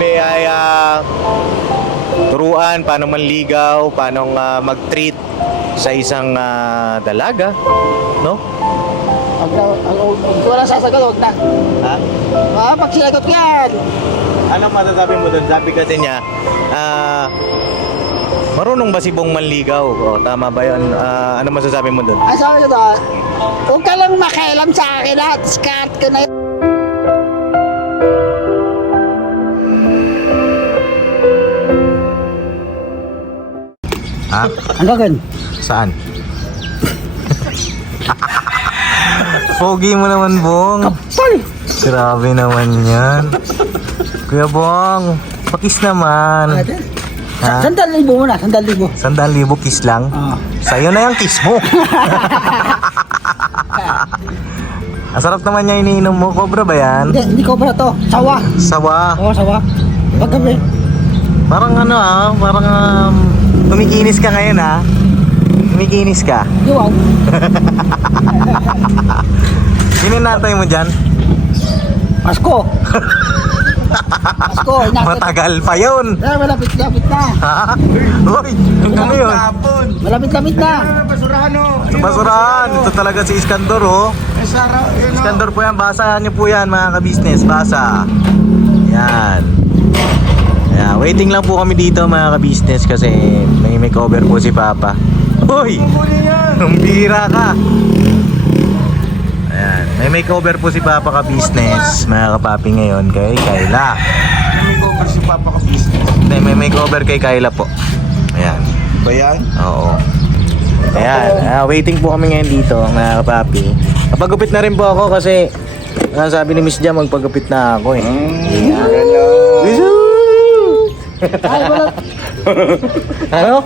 kami ay ah, turuan paano manligaw, paano ah, mag-treat sa isang ah, dalaga, no? Pag, ang, pag wala sasagot, huwag na. Ha? Ah, pag sinagot yan. Ano masasabi mo doon? Sabi kasi niya, ah, marunong ba si Bong manligaw? O, tama ba yun? Ah, ano masasabi mo doon? Ay, sabi ko doon, huwag ka lang makialam sa akin ha. Discard ko na yun. Ha? Ang gagawin? Saan? Pogi mo naman, Bong. Kapal! Grabe naman yan. Kuya Bong, pakis naman. Ha? Sandal libo muna, sandal libo. Sandal libo kiss lang. Ah. Sa'yo na yung kiss mo. Ang sarap naman niya iniinom mo. Cobra ba yan? Hindi, hindi pala to. Sawa. Sawa. Oo, sawa. Paggabi. Parang ano ah, parang um, kumikinis ka ngayon ah. Kumikinis ka. Di wow. Sino yung natay mo dyan? Pasko. Pasko. Matagal pa yun. Eh, malapit-lapit na. Ha? Uy, ano yun? Malapit-lapit na. Sa basurahan. Ito talaga si Iskandor oh. Iskandor po yan. Basahan niyo po yan mga ka-business. Basa. Yan. Yan. Waiting lang po kami dito mga ka-business kasi may may cover po si Papa. Uy! Ang bira ka. Ayan. May may cover po si Papa ka-business mga kapapi ngayon kay Kayla. May cover si Papa ka business. Hindi, may may cover kay Kayla po. Ayan. Ba yan? Oo. Ayan, ah, waiting po kami ngayon dito, mga kapapi. Kapagupit na rin po ako kasi ah, sabi ni Miss Jam, magpagupit na ako eh. Hello. Ayaw mo lang, Ano?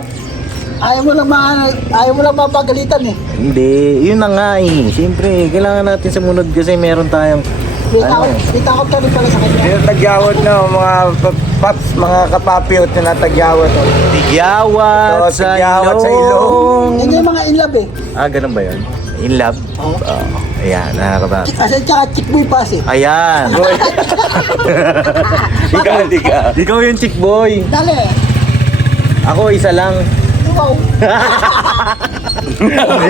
ayaw mo lang, ma- ayaw mo lang mapagalitan eh. Hindi, yun na nga eh. Siyempre, kailangan natin sumunod kasi meron tayong May ano takot, eh. may takot ka rin pala sa kanya. Tinatagyawat na mga pa- paps, mga kapapiot, tinatagyawat. Tigyawat Oo, sa tigyawat sa ilong. ilong. Yan yung mga in love eh. Ah, ganun ba yun? In love? Oo. Oo. Ayan, mga kapapi. Kasi tsaka chick boy pass eh. Ayan. Ikaw, ikaw. Ikaw yung chick boy. Dali. Ako isa lang. Wow.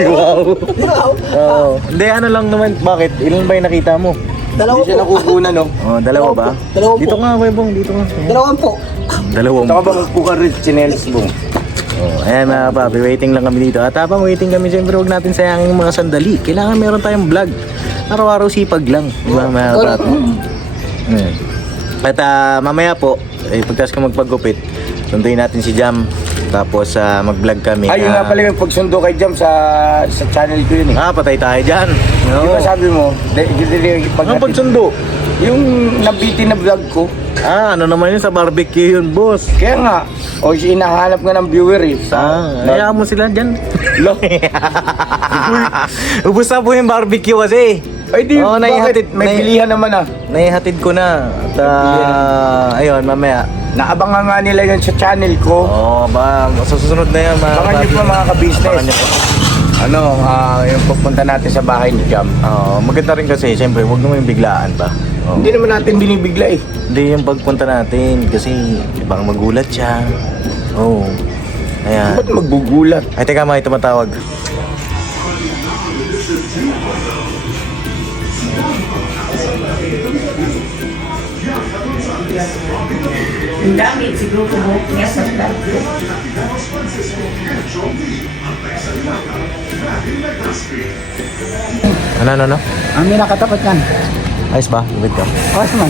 wow. Wow. Oo. Hindi, ano lang naman. Bakit? Ilan ba yung nakita mo? Dalawa Hindi siya po. nakukunan, no? Oh, dalawa ba? Dalawa po. Dito nga, Kuya Bong. Dito nga. Dalawang po. Dalawang. Ito ka ba magpukar rin chinelis mo? Oh, ayan mga papi, waiting lang kami dito. At habang waiting kami, siyempre huwag natin sayangin yung mga sandali. Kailangan meron tayong vlog. Araw-araw sipag lang. Di ba mga papi? Ayan. At ah, mamaya po, eh, pagkas ko magpagupit, sunduin natin si Jam. Tapos ah, mag-vlog kami. Ayun na- nga pala yung pagsundo kay Jam sa sa channel ko yun eh. Ah, patay tayo dyan. Di No. ba sabi mo, de, de, de, de, pag Ang pagsundo. yung nabitin na vlog ko, Ah, ano naman yun sa barbecue yun, boss. kaya nga, o inahanap nga ng viewer eh. Ah, Sa, hayaan mo sila dyan. Lo. Ubus na po yung barbecue kasi. Ay di, naihatid- bakit? May pilihan naman ah. Naihatid ko na. At ah, ayun, mamaya. Naabangan nga nila yun sa channel ko. Oo, oh, ba, sa susunod na yan, mga Abangan po mga ka-business. Abangan niyo po. Ano, ah, yung pupunta natin sa bahay ni Jam. Oo, maganda rin kasi, siyempre, huwag naman yung biglaan ba? Oo. Hindi naman natin binibigla eh. Hindi yung pagpunta natin kasi baka magulat siya. Oo. Ayan. Ba't magbugulat? Ay, teka, may tumatawag. Ang dami, siguro kumuha niya sa ko. Ano, ano, ano? Ang may nakatapat yan. Ayos ba? Ibig ka. Pass man.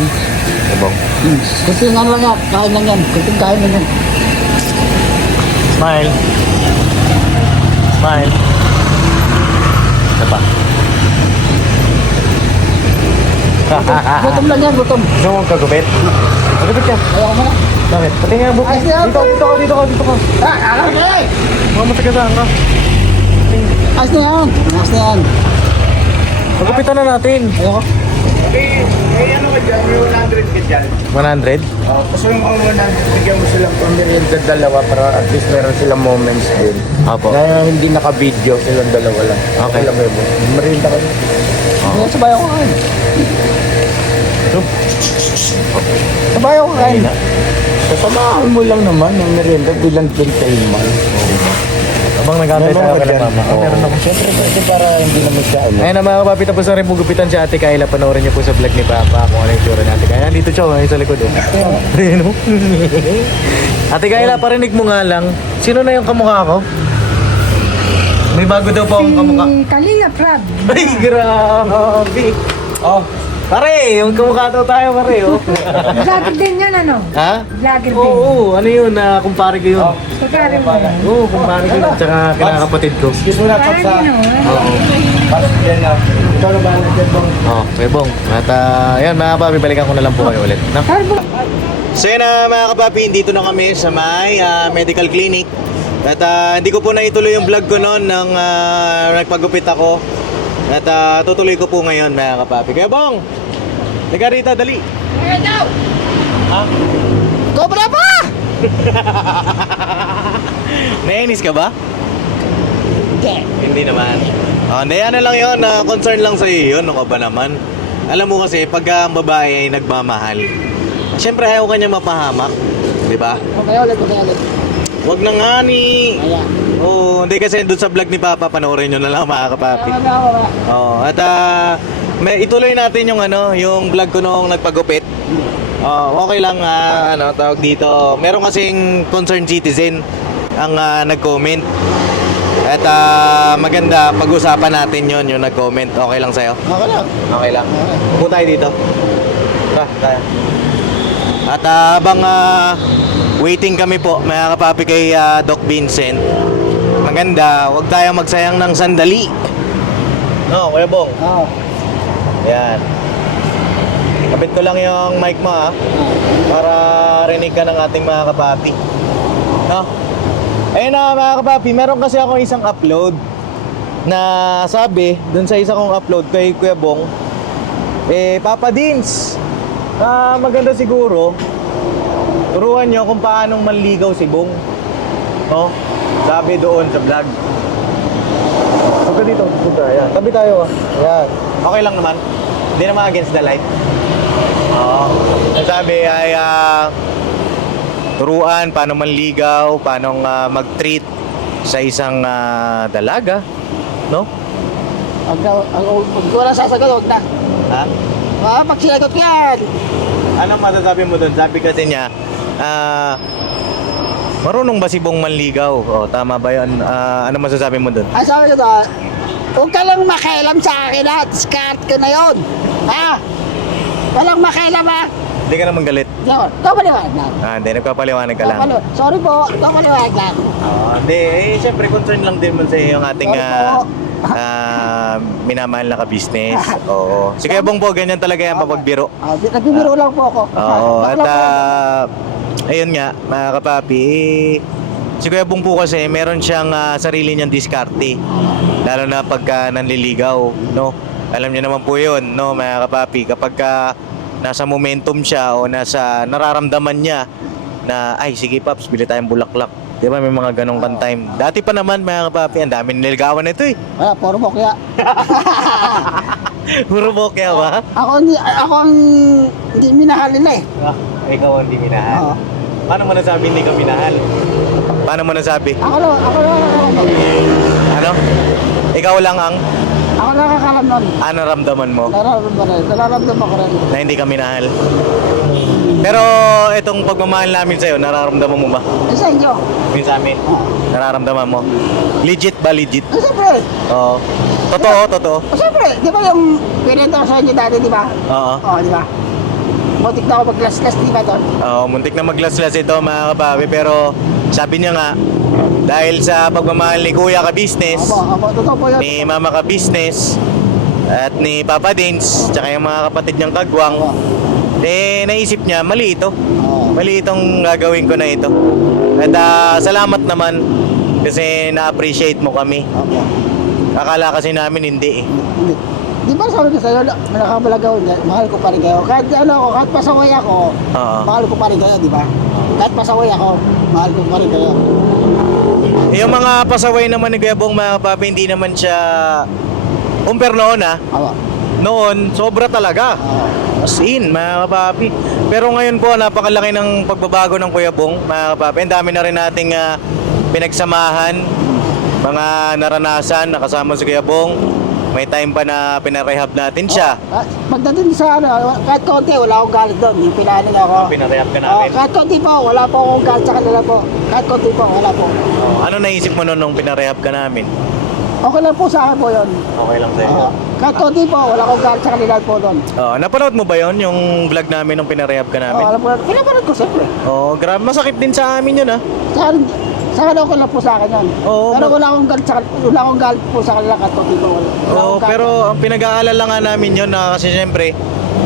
Ibong. Hmm. Kunting ano lang yan. Kain lang yan. Kunting kain lang yan. Smile. Smile. Isa pa. Gutom lang yan, gutom. Gusto mong kagupit? Kagupit ka. Ayaw mo na. Bakit? Pati nga buk. Ayos na yan. Dito, dito ka, dito ka, dito ka. Ah, alam mo eh! Mga matigasaan ka. Ayos na yan. Ayos na yan. Kagupitan na natin. Ayoko. Eh, eh ano ka dyan? May 100 ka dyan. 100? Uh, gusto mo mga 100, bigyan mo silang pamirienda dalawa para at least meron silang moments din. Opo. Na hindi naka-video, silang dalawa lang. Okay. Alam mo yun. Merienda ka. Ayun, sabayan ko kain. Ito. Sabayo ko kain na. Kasamahan mo lang naman ng merienda bilang 21 man. Abang nag-antay tayo ka ng mama. Oo. Meron ako. Siyempre, pwede para hindi naman siya ano. Ayun na mga kapapi, tapos na rin gupitan si Ate Kayla. Panoorin niyo po sa vlog ni Papa kung ano yung tsura ni Ate Kayla. Dito siya, ngayon sa likod. Oh. Ayun oh. Ate Kayla, parinig mo nga lang. Sino na yung kamukha ko? May bago daw po akong kamukha. Si Kalinga Prab. Ay, grabe. Oh, pare, yung kamukha daw tayo, pare. Oh. Vlogger din yan, ano? ha? Vlogger Oo, din. oo, ano yun, na kumpare ko yun. Pagkarin mo. Oo, kumpare ko yun, tsaka kinakapatid ko. Excuse mo na, Parang Pops, ha? yun, oh. Oo. Pops, yan na. Ikaw na bahala dyan, Bong. Oh, okay, Bong. At uh, yan, mga kapapi, balikan ko na lang po kayo ulit. No? Carbo. So yun na mga kapapi, dito na kami sa may ah, medical clinic. At ah, hindi ko po na ituloy yung vlog ko noon nang ah, nagpagupit ako. At ah, tutuloy ko po ngayon mga kapapi. Kaya Bong, liga rito, dali. Ha? Cobra pa! Nainis ka ba? Hindi. Hindi naman. Oh, hindi, ano lang yun, na concern lang sa iyo yun, ano ka ba naman? Alam mo kasi, pag ang babae ay nagmamahal, syempre ayaw kanya mapahamak, di ba? Okay ulit, okay ulit. Wag na nga ni. Ayan. Oo, hindi kasi doon sa vlog ni Papa, panoorin nyo na lang mga kapapi. Oo, at ah, may ituloy natin yung ano, yung vlog ko noong nagpagupit. Oh, okay lang ah, ano tawag dito. Meron kasing concerned citizen ang ah, nag-comment. At ah, maganda pag-usapan natin yon yung nag-comment. Okay lang sa'yo? Okay lang. Okay lang. Upo tayo dito. Tara, tayo. At ah, habang ah, waiting kami po, mga kapapi kay ah, Doc Vincent, maganda, huwag tayong magsayang ng sandali. No, Kuya Bong. Oo. Yan. Kapit ko lang yung mic mo ha, para rinig ka ng ating mga kapapi. No? Ayun na mga kapapi, meron kasi ako isang upload na sabi dun sa isa kong upload kay Kuya Bong, eh, Papa Dins, ah, maganda siguro, turuan nyo kung paanong manligaw si Bong. No? Sabi doon sa vlog. Huwag ka dito, punta. Yan. Tabi tayo ah. Yan. Okay lang naman. Hindi naman against the light. Oo. Ang sabi ay ah, turuan paano manligaw, paano ah, mag-treat sa isang ah, dalaga. No? Huwag huwag huwag ko na sasagot, huwag na. Ha? Ah, pag sinagot yan. Anong masasabi mo doon? Sabi kasi niya, ah, marunong ba si Bong manligaw? O, tama ba yun? Ah, ano masasabi mo doon? Ay, sabi ko doon, huwag ka lang makialam sa akin ha. Discard ko na yun. Ha? Walang makialam ha. Hindi ka naman galit. Yun, kapaliwanag lang. Ah, hindi, nagpapaliwanag ka lang. Kapali- Sorry po, kapaliwanag lang. Oo, hindi, eh, siyempre concern lang din mo sa yung ating Sorry ah, po. Ah, minamahal na ka-business. Oo. Si Kuya Bong po, ganyan talaga yan papagbiro. Ah, di- nagbibiro lang po ako. Oo, at po. ah, ayun nga, mga kapapi, eh, si Kuya Bong po kasi meron siyang ah, sarili niyang diskarte. Lalo na pagka nanliligaw, no? Alam niyo naman po yun, no, mga kapapi, kapag ka nasa momentum siya o nasa nararamdaman niya na, ay, sige Paps, bili tayong bulaklak. Di ba, may mga ganong kan time. Dati pa naman, mga kapapi, ang daming niligawan nito eh. Wala, puro mo kaya. Puro bokya ba? Ako hindi, ako ang hindi minahal nila eh. Ah, ikaw ang di minahal. Oo. Paano mo nasabi hindi ka minahal? Paano mo nasabi? Ako lang, ako lang, Ano? Ikaw lang ang ako lang nakakalam nun. ano ramdaman mo Nararamdaman rin, nararamdaman ko rin. na hindi ka minahal. Pero itong pagmamahal namin sa'yo, nararamdaman mo ba? Eh, sa inyo. Sa amin, nararamdaman mo? Legit ba legit? Eh, siyempre, Oo. Totoo, totoo. eh, siyempre, di ba yung pinento ko sa inyo dati, di ba? Oo. Oo, di ba? Muntik na ako mag-last-last, di ba doon? Oo, muntik na maglaslas ito mga kababi pero sabi niya nga dahil sa pagmamahal ni Kuya ka business, Opo, opo, totoo po yun. ni Mama ka business at ni Papa Dins tsaka yung mga kapatid niyang kagwang. Eh naisip niya mali ito mali itong gagawin ko na ito at ah, salamat naman kasi na-appreciate mo kami Opo. akala kasi namin hindi eh Hindi. Di ba sabi ko sa'yo, nakabalagaw niya, mahal ko pa rin kayo. Kahit ano ako, kahit pasaway ako, Oo. mahal ko pa rin kayo, di ba? Kahit pasaway ako, mahal ko pa rin kayo. yung mga pasaway naman ni Kuya Bong mga papi hindi naman siya umpir noon ah Oo. noon sobra talaga Oo. As in, mga kapapi. Pero ngayon po, napakalaki ng pagbabago ng Kuya Bong, mga kapapi. Ang dami na rin nating ah, pinagsamahan, mga naranasan, nakasama si Kuya Bong. May time pa na pinarehab natin siya. Ah, Pagdating sa ano, kahit konti, wala akong galit doon. Yung pinanin ako. Pinarehab ka Oh, namin. kahit konti po, wala po akong galit sa kanila po. Kahit konti po, wala po. Oh, ano naisip mo nun nung pinarehab ka namin? Okay lang po sa akin po yun. Okay lang Oh, kahit konti po, wala akong galit sa kanila po doon. Oh, napanood mo ba yon yung vlog namin nung pinarehab ka Oh, namin? alam mo, pinapanood ko siyempre. Oh, grabe. Masakit din sa amin yun ah. Sa akin, sa akin okay lang po sa akin yan. Oo, pero wala akong galit sa wala akong galit po sa kanila kahit konti po. Wala, wala Oo, akong pero ang pinag-aalala nga namin yun na kasi syempre,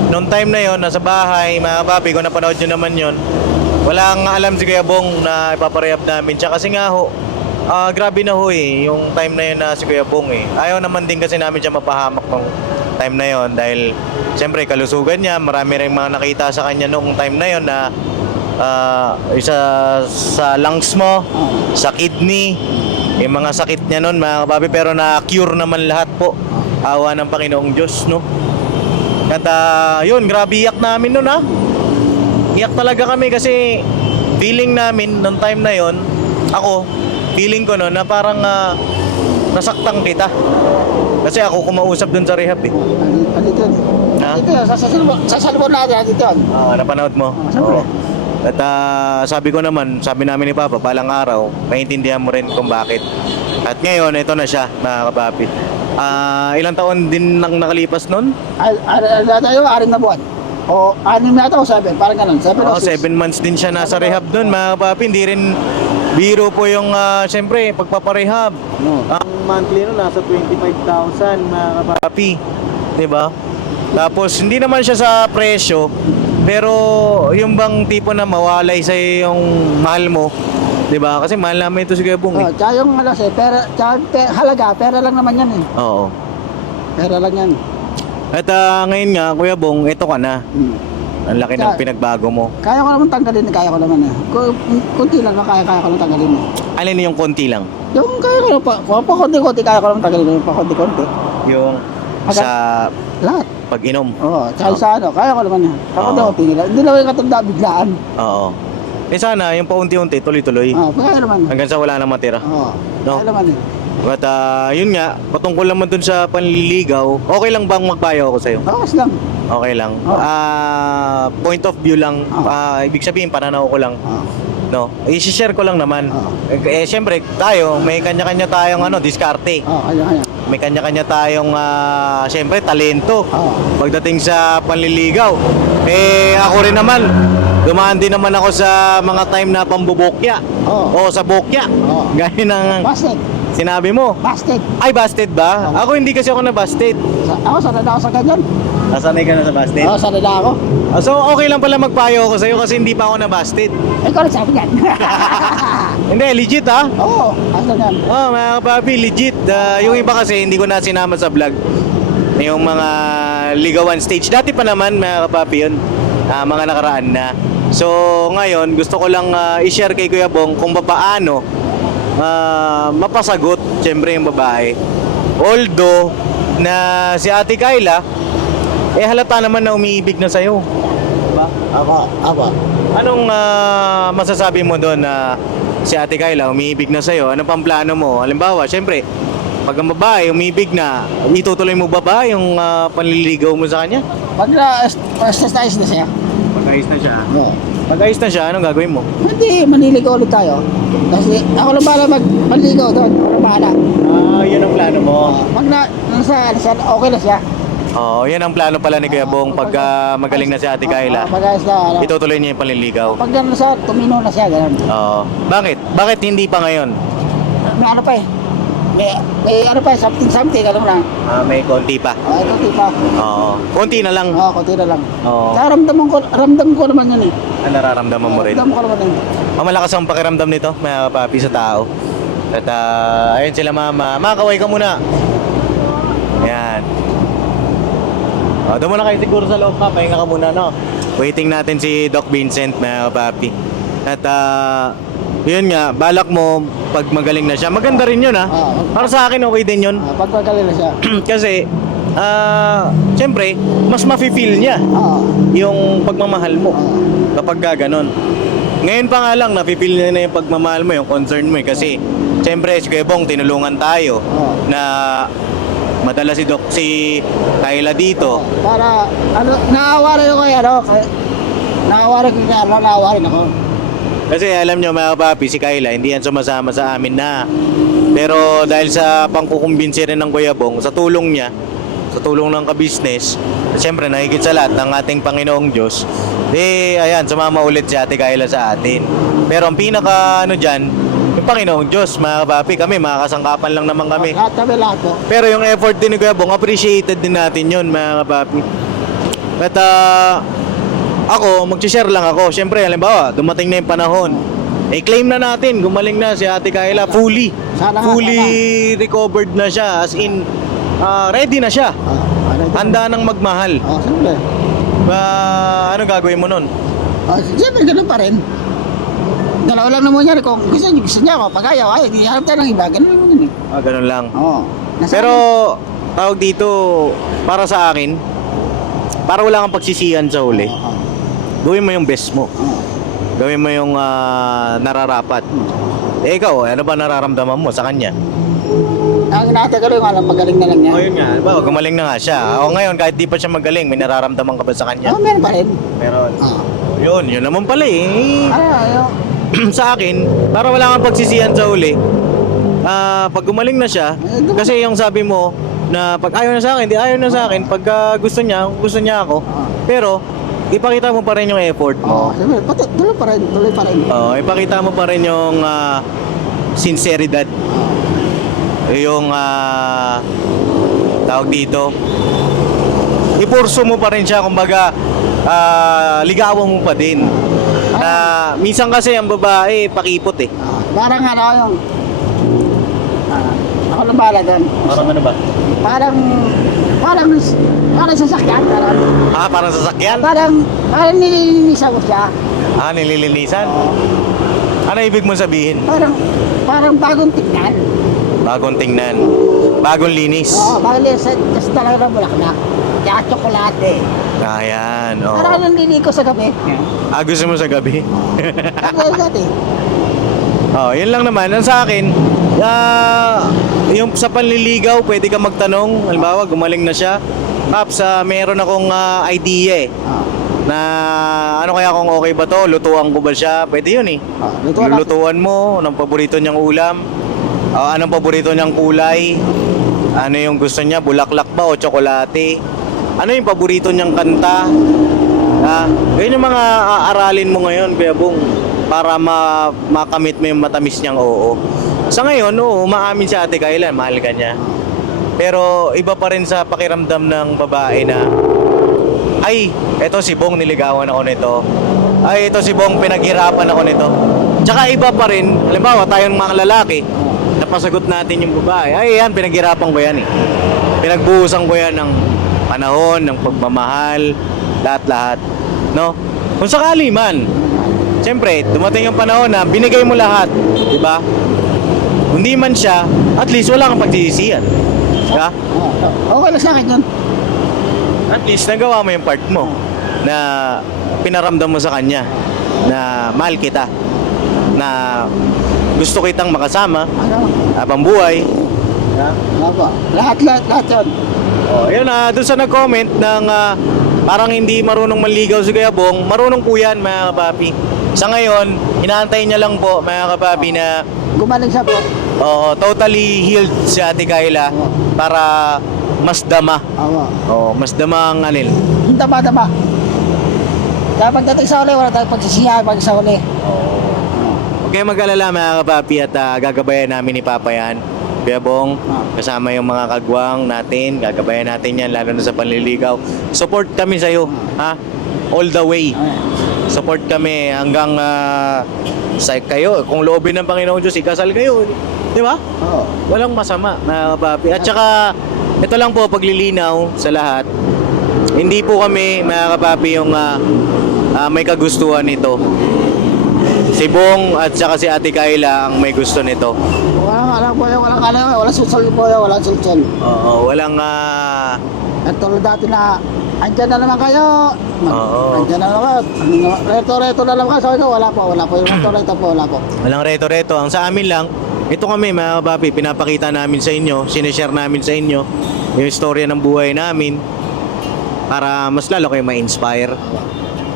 nung time na yon nasa bahay, mga papi, kung napanood nyo naman yon walang alam si Kuya Bong na ipaparehab namin. Tsaka kasi nga ho, ah, grabe na ho eh, yung time na yun na si Kuya Bong eh. Ayaw naman din kasi namin siya mapahamak nung time na yon dahil syempre kalusugan niya, marami rin mga nakita sa kanya noong time na yon na ah, isa sa lungs mo, sa kidney, yung mga sakit niya noon mga kapapi pero na-cure naman lahat po. Awa ng Panginoong Diyos, no? At ah, yun, grabe iyak namin noon ha. Iyak talaga kami kasi feeling namin nung time na yon ako, feeling ko noon na parang ah, nasaktan kita. Kasi ako kumausap dun sa rehab eh. Andito, yun. Ha? Andito yun, sa sasalubong, sasalubong natin, andito yun. Ah, napanood mo? Ah. Oo. At ah, sabi ko naman, sabi namin ni Papa, balang araw, maintindihan mo rin kung bakit. At ngayon, ito na siya, mga kapapi. Ah, ilang taon din nang nakalipas nun? Ay, tayo, arin na buwan. O, anim na ito o seven, parang ganun. Seven Oo, o six. seven months din siya nasa rehab nun, mga kapapi. Hindi rin biro po yung, ah, siyempre, pagpaparehab. No. Ang monthly nun, nasa 25,000, mga kapapi. 'Di ba? Tapos, hindi naman siya sa presyo, pero yung bang tipo na mawalay sa yung mahal mo, 'di ba? Kasi mahal namin ito si Kuya Bong. Oh, eh. tsaka yung ano, kasi, pera, tsaka, pe- halaga, pera lang naman yan eh. Oo. Pera lang yan. At ah, ngayon nga, Kuya Bong, ito ka na. Hmm. Ang laki ng pinagbago mo. Kaya ko naman tanggalin, kaya ko naman eh. Kung kunti lang, no, kaya, kaya ko lang tanggalin eh. Alin yung konti lang? Yung kaya ko pa, kung pa konti-konti, kaya ko lang tanggalin yung pa konti-konti. Yung Aga- sa Lahat. pag-inom. Oo, tsaka sa ano, kaya ko naman yan. Pa Oo. konti-konti nila. Hindi naman yung katanda biglaan. Oo. Eh sana, yung paunti-unti, tuloy-tuloy. Oo, kaya naman. Hanggang sa wala na matira. Oo, No? kaya naman eh. At ah, yun nga, patungkol naman dun sa panliligaw, okay lang bang magbayo ako sa'yo? Bakas lang. Okay lang. Oo. Ah, point of view lang. Oo. Ah, ibig sabihin, pananaw ko lang. Oo. No? I-share ko lang naman. Oo. Eh, eh, syempre, tayo, may kanya-kanya tayong ano, diskarte. Oo, kaya kaya. May kanya-kanya tayong, ah, syempre, talento. Oo. Pagdating sa panliligaw. Eh, ako rin naman, dumaan din naman ako sa mga time na pambubokya. Oo. O sa bokya. Oo. Gaya ng Busted. Sinabi mo. Busted. Ay, busted ba? Ako hindi kasi ako na busted. Sa- Ako, sanay na ako sa ganyan. Nasanay ka na sa busted? Oo, sanay na ako. Ah, So, okay lang pala magpayo ako sa'yo kasi hindi pa ako na busted. Ikaw rin sabi yan. Hindi, legit ha? Oo, asa yan. Oh, mga kapapi, legit. Ah, yung iba kasi hindi ko na sinama sa vlog. Yung mga ligawan stage. Dati pa naman, mga kapapi yun. Ah, mga nakaraan na. So, ngayon, gusto ko lang ah, i-share kay Kuya Bong kung paano ah, mapasagot, syempre yung babae. Although, na si Ate Kyla, eh halata naman na umiibig na sa'yo. Diba? Ako, ako. Anong ah, masasabi mo doon na si Ate Kyla umiibig na sa'yo? Ano pang plano mo? Halimbawa, syempre, pag ang babae umibig na, itutuloy mo ba ba yung ah, panliligaw mo sa kanya? Pag na-exercise na siya. Pag-ayos na siya. Oo. Pag-ayos na siya, anong gagawin mo? Hindi, maniligaw ulit tayo. Kasi ako lang bahala mag manligaw doon. Ako lang bahala. Ah, yun ang plano mo. Oo. Pag na, nasa, nasa, okay na siya. Oo, yan ang plano pala ni Kuya Bong pag ah, magaling na si Ate Oo, Kyla. Pag ayos na, ano. Itutuloy niya yung panliligaw. Pag gano'n na siya, tumino na siya, gano'n. Oo. Bakit? Bakit hindi pa ngayon? May ano pa eh. May, may ano pa something something, alam mo na. Ah, may konti pa. Oh, ito, di pa. Oo. Konti na lang. Oo, konti na lang. Oo. Kaya ramdaman ko, ramdam ko naman yun eh. Ang nararamdaman mo rin. Ramdam ko naman yun. Mamalakas ang pakiramdam nito, mga kapapi sa tao. At ah, ayun sila mama. Ma, kaway ka muna. Ayan. O, doon muna kayo siguro sa loob pa. Pahinga ka muna, no? Waiting natin si Doc Vincent, mga kapapi. At ah, yun nga, balak mo pag magaling na siya. Maganda rin yun, ha? Oo. Para sa akin, okay din yun. Ah, pag magaling na siya. Kasi, ah, siyempre, mas mafe-feel niya Oo. yung pagmamahal mo kapag ka ganun. Ngayon pa nga lang, nafe-feel niya na yung pagmamahal mo, yung concern mo eh. Kasi, siyempre, si Kuya Bong, tinulungan tayo Oo. na madala si Doc, si Kyla dito. Para, ano, naawa rin ako kay ano, kay, naawa rin ko kay ano, naawa rin ako. Kasi alam nyo mga papi, si Kyla, hindi yan sumasama sa amin na. Pero dahil sa pangkukumbinsi rin ng Kuya Bong, sa tulong niya, sa tulong ng kabisnes, siyempre nahigit sa lahat ng ating Panginoong Diyos, eh ayan, sumama ulit si Ate Kyla sa atin. Pero ang pinaka ano dyan, yung Panginoong Diyos, mga papi, kami, mga kasangkapan lang naman kami. Lahat kami lahat po. Pero yung effort din ni Kuya Bong, appreciated din natin yun, mga kapapi. At ah, ako, mag-share lang ako. Siyempre, halimbawa, dumating na yung panahon. Eh, claim na natin, gumaling na si Ate Kayla, fully. Sana fully recovered na siya, as in, ah, ready na siya. Ah, ito? Handa nang magmahal. Oh, siyempre. Ba, ano gagawin mo nun? Oh, siyempre, ganun pa rin. Dalawa lang naman yan. Kung gusto niya, gusto niya, mapagayaw. Ay, di hanap tayo ng iba. Ganun naman yun eh. Ah, ganun lang. Oo. Nasa Pero, tawag dito, para sa akin, para wala kang pagsisihan sa huli, Oo. Gawin mo yung best mo. Gawin mo yung ah, nararapat. Eh ikaw, ano ba nararamdaman mo sa kanya? Ang inatagal yung alam, magaling na lang niya. yun nga. Ba, gumaling na nga siya. O ngayon, kahit di pa siya magaling, may nararamdaman ka ba sa kanya? Oo, meron pa rin. Meron. Oo. Yun, yun naman pala eh. Ay, ayaw. sa akin, para wala kang pagsisihan sa uli, ah, pag gumaling na siya, kasi yung sabi mo, na pag ayaw na sa akin, di ayaw na sa akin, pag ah, gusto niya, gusto niya ako. Pero, ipakita mo pa rin yung effort Oo, mo. siyempre, pati, tuloy pa rin, tuloy pa rin. Oo, ipakita mo pa rin yung ah, sinseridad. Yung ah, tawag dito. Ipurso mo pa rin siya, kumbaga ah, ligawan mo pa din. Na minsan kasi ang babae pakipot eh. Parang ano yung, ah, ako na bahala doon. Parang ano ba? Parang, parang, parang sasakyan, parang, Ah, parang sasakyan? parang, parang nililinisan ko siya. Ah, nililinisan? Ano ibig mo sabihin? Parang, parang bagong tingnan. Bagong tingnan. Bagong linis. Oo, bagong linisan, kasi talaga na bulaklak. Kaya tsokolate. Ayan, oh. Parang nanlili ko sa gabi. Ah, gusto mo sa gabi? Ang dati. Oh, yun lang naman. Ang sa akin, ah, yung sa panliligaw, pwede ka magtanong. Halimbawa, gumaling na siya. Paps, ah, meron akong ah, idea eh. Ah, Na ano kaya kung okay ba to? Lutuan ko ba siya? Pwede yun eh. ah, lutuan mo, anong paborito niyang ulam? Ah, anong paborito niyang kulay? Ano yung gusto niya? Bulaklak ba o tsokolate? Ano yung paborito niyang kanta? Ah, yun yung mga aaralin mo ngayon, Kuya Bong, para ma makamit mo yung matamis niyang oo. Sa ngayon, oo, maamin si Ate Kayla, mahal ka niya. Pero iba pa rin sa pakiramdam ng babae na ay, eto si Bong niligawan ako nito. Ay, ito si Bong pinaghirapan ako nito. Tsaka iba pa rin, halimbawa tayong mga lalaki, napasagot natin yung babae. Ay, yan, pinaghirapan ko yan eh. Pinagbuhusan ko yan ng panahon, ng pagmamahal, lahat-lahat. No? Kung sakali man, siyempre, dumating yung panahon na binigay mo lahat, di ba? Kung di man siya, at least wala kang pagsisisihan. Oo, okay lang sa akin yun. At least nagawa mo yung part mo na pinaramdam mo sa kanya na mahal kita na gusto kitang makasama Ano? habang buhay. Ano ba? Lahat, lahat, lahat yun. Oh, yun na, doon sa nag-comment ng ah, parang hindi marunong manligaw si Kuya Bong, marunong po yan mga kapapi. Sa ngayon, inaantay niya lang po mga kapapi na Gumaling siya po. Oh, totally healed si Ate Kayla para mas dama. Oo. Oh, mas dama ang anil. Dama, dama. Kaya pagdating sa uli, wala tayong pagsisiyahan pag sa uli. Huwag kayong mag-alala mga kapapi at ah, gagabayan namin ni Papa yan. Kuya Bong, kasama yung mga kagwang natin, gagabayan natin yan lalo na sa panliligaw. Support kami sa'yo, ha? All the way. Support kami hanggang ah, sa kayo. Kung loobin ng Panginoon Diyos, ikasal kayo. Di ba? Oo. Walang masama mga kapapi. At saka, ito lang po paglilinaw sa lahat. Hindi po kami mga kapapi yung ah, ah, may kagustuhan nito Si Bong at saka si Ate Kayla ang may gusto nito. Walang alam po walang alam, walang sulsol po walang sulsol. Oo, walang ah, At tulad dati na, andyan na naman kayo. Oo. Andyan na naman. Reto-reto na naman. Sabi ko, wala po, wala po. Reto-reto po, wala po. walang reto-reto. Ang sa amin lang, ito kami mga kapapi, pinapakita namin sa inyo, sinishare namin sa inyo yung istorya ng buhay namin para mas lalo kayo ma-inspire,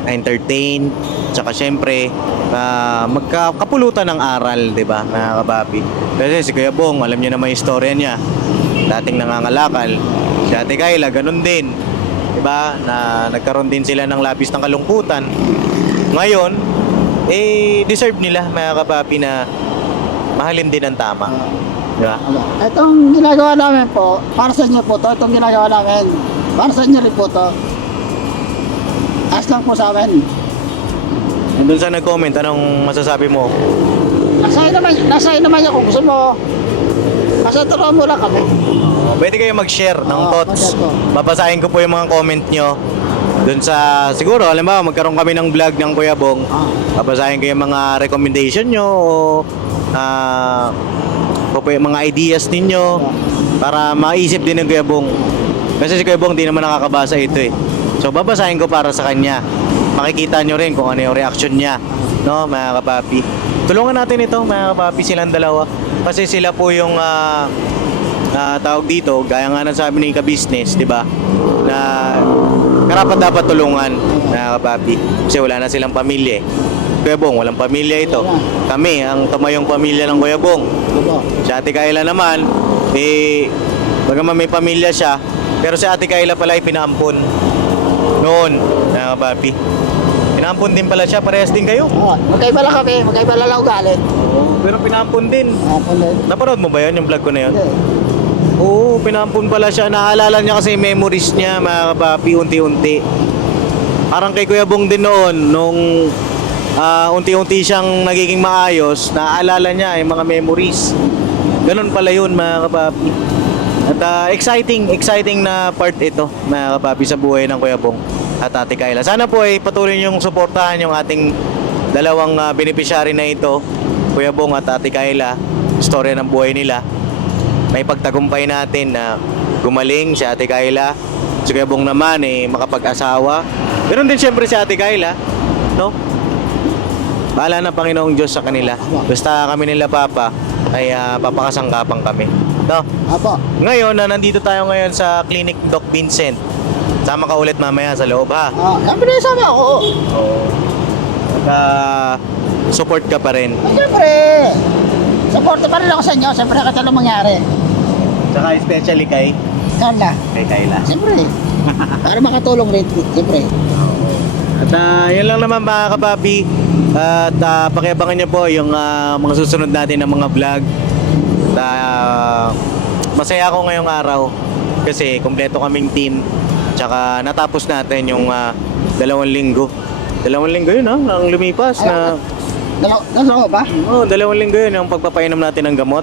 na-entertain, tsaka syempre ah, magkakapulutan ng aral, di ba, mga kapapi. Kasi si Kuya Bong, alam niyo naman yung istorya niya. Dating nangangalakal. Si Ate Kayla, ganun din. Di ba? Na nagkaroon din sila ng labis ng kalungkutan. Ngayon, eh, deserve nila, mga kapapi, na mahalin din ang tama. Di ba? Itong ginagawa namin po, para sa inyo po to, itong ginagawa namin, para sa inyo rin po to. As lang po sa amin. Doon sa nag-comment, anong masasabi mo? Nasa naman, nasa naman yan kung gusto mo. Kasi turuan mo lang kami. Pwede kayo mag-share ng Oo, thoughts. pwede po. Babasahin ko po yung mga comment nyo. Doon sa, siguro, alam ba, magkaroon kami ng vlog ng Kuya Bong. Ah. Babasahin ko yung mga recommendation nyo o ah, o po yung mga ideas ninyo para maisip din ng Kuya Bong. Kasi si Kuya Bong di naman nakakabasa ito eh. So babasahin ko para sa kanya. Makikita nyo rin kung ano yung reaction niya. No, mga kapapi. Tulungan natin ito, mga kapapi, silang dalawa. Kasi sila po yung ah, na tawag dito, gaya nga ng sabi ni ka-business, di ba? Na karapat dapat tulungan na kapapi. Kasi wala na silang pamilya eh. Kuya Bong, walang pamilya ito. Kami, ang tumayong pamilya ng Kuya Bong. Si Ate Kayla naman, eh, bagaman may pamilya siya, pero si Ate Kayla pala ay pinaampon. Noon, na kapapi. Pinaampon din pala siya, parehas din kayo. Oo, magkaiba lang kami, magkaiba lang ugali. Pero pinaampon din. Ah, kundi- Napanood mo ba yun, yung vlog ko na yun? Hindi. Oo, pinampun pala siya. Naalala niya kasi memories niya, mga kapapi, unti-unti. Parang kay Kuya Bong din noon, nung ah, unti-unti siyang nagiging maayos, naaalala niya yung mga memories. Ganun pala yun, mga kapapi. At ah, exciting, exciting na part ito, mga kapapi, sa buhay ng Kuya Bong at Ate Kayla. Sana po ay patuloy niyong suportahan yung ating dalawang ah, beneficiary na ito, Kuya Bong at Ate Kayla. Storya ng buhay nila may pagtagumpay natin na gumaling si Ate Kayla. Si Kuya Bong naman eh makapag-asawa. Ganun din siyempre si Ate Kayla, no? Bahala na Panginoong Diyos sa kanila. Basta kami nila Papa ay ah, papakasangkapang kami. No? Apo. Ngayon na nandito tayo ngayon sa Clinic Doc Vincent. Sama ka ulit mamaya sa loob ha. Ah, ang pinasama ako. Naka support ka pa rin. Ah, Siyempre, supporte pa rin ako sa inyo. Siyempre, kahit anong mangyari. Saka especially kay Carla, kay Kayla. siyempre. Para makatulong rin, siyempre. At ah, yun lang naman mga kapapi. At ah, pakiabangan nyo po yung ah, mga susunod natin na mga vlog. At ah, masaya ako ngayong araw kasi kompleto kaming team. Tsaka natapos natin yung ah, dalawang linggo. Dalawang linggo yun ha, ang lumipas na... Dalaw, dalawa ba? Oh, dalawang linggo yun yung pagpapainom natin ng gamot.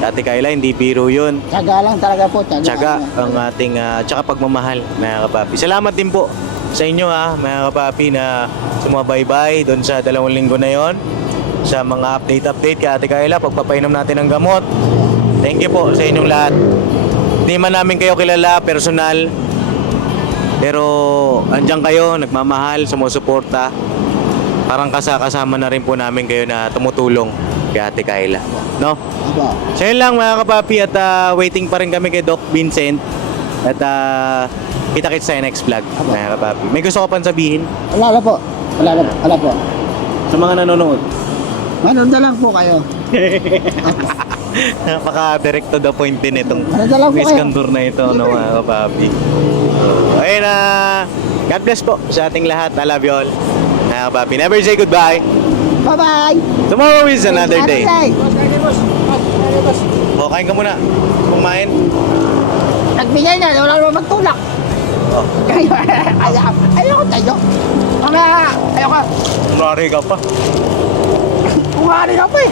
Ate Kayla, hindi biro yun. Tsaga lang talaga po. Tsaga, Tsaga ang ating ah, tsaka pagmamahal mga kapapi. Salamat din po sa inyo ha mga kapapi na sumabaybay doon sa dalawang linggo na yon sa mga update-update kay Ate Kayla pagpapainom natin ng gamot. Thank you po sa inyong lahat. Hindi man namin kayo kilala personal pero andyan kayo, nagmamahal, sumusuporta. Parang kasakasama na rin po namin kayo na tumutulong kay Ate Kayla. No? Apo. So yun lang mga kapapi at ah, waiting pa rin kami kay Doc Vincent at uh, kita-kits sa next vlog mga kapapi. May gusto ko pang sabihin Wala na po. Wala na, wala po. sa mga nanonood. Manood na lang po kayo. Napaka direct to the point din itong Manood na ito no, mga kapapi. Ayun na God bless po sa ating lahat. I love you all. Mga kapapi. Never say goodbye. Bye-bye. Tomorrow is another day. O, kain ka muna. Kumain. Nagbigay na, wala naman magtulak. Oh. ayaw, ayaw ko tayo. Mamaya, ayaw ka. Kunwari ka pa. Kung nga rin ako eh.